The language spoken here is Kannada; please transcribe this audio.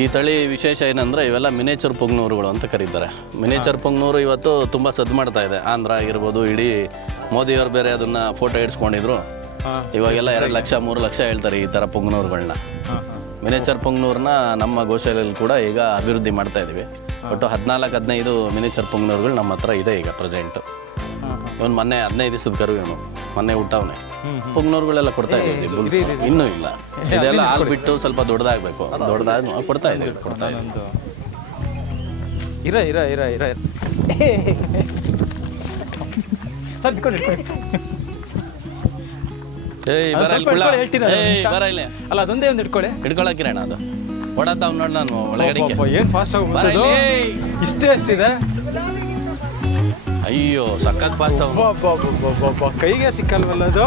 ಈ ತಳಿ ವಿಶೇಷ ಏನಂದರೆ ಇವೆಲ್ಲ ಮಿನೇಚರ್ ಪುಂಗ್ನೂರುಗಳು ಅಂತ ಕರೀತಾರೆ. ಮಿನೇಚರ್ ಪುಂಗ್ನೂರು ಇವತ್ತು ತುಂಬ ಸದ್ದು ಮಾಡ್ತಾ ಇದೆ. ಆಂಧ್ರ ಆಗಿರ್ಬೋದು, ಇಡೀ ಮೋದಿಯವರು ಬೇರೆ ಅದನ್ನು ಫೋಟೋ ಇಡ್ಸ್ಕೊಂಡಿದ್ರು. ಇವಾಗೆಲ್ಲ 2 ಲಕ್ಷ 3 ಲಕ್ಷ ಹೇಳ್ತಾರೆ ಈ ಥರ ಪುಂಗ್ನೂರುಗಳನ್ನ. ಮಿನೇಚರ್ ಪುಂಗ್ನೂರನ್ನ ನಮ್ಮ ಗೋಶಾಲೆಯಲ್ಲಿ ಕೂಡ ಈಗ ಅಭಿವೃದ್ಧಿ ಮಾಡ್ತಾ ಇದ್ದೀವಿ. ಒಟ್ಟು 14-15 ಮಿನೇಚರ್ ಪುಂಗ್ನೂರುಗಳು ನಮ್ಮ ಹತ್ರ ಇದೆ ಈಗ ಪ್ರೆಸೆಂಟು. ಇವನು ಮೊನ್ನೆ 15 ದಿವಸದ ಕರು, ಇವನು ಮೊನ್ನೆ ಹುಟ್ಟವನೆ. ಪುಂಗ್ನೂರುಗಳೆಲ್ಲ ಕೊಡ್ತಾ ಇದ್ದೀವಿ, ಬುಲ್ಸ್ ಇನ್ನೂ ಇಲ್ಲ. ಇದೆಲ್ಲ ಹಾಲು ಬಿಟ್ಟು ಸ್ವಲ್ಪ ದೊಡ್ಡದಾಗಬೇಕು, ದೊಡ್ಡದಾಗಿ ಕೊಡ್ತಾ ಇದ್ದೀವಿ. ಇರ ಸರ್ ಅಲ್ಲ ಅದೊಂದೇ ಒಂದು ಹಿಡ್ಕೊಳಕ್ಕಿರಣ ಅದು ಓಡಾತಾವ್ ನೋಡಿ. ನಾನು ಒಳಗಡೆ ಏನು ಫಾಸ್ಟ್ ಆಗಿ ಇಷ್ಟೇ ಅಷ್ಟಿದೆ. ಅಯ್ಯೋ ಸಖತ್ ಫಾಸ್ಟ್. ಕೈಗೆ ಸಿಕ್ಕಲ್ವಲ್ಲ ಅದು.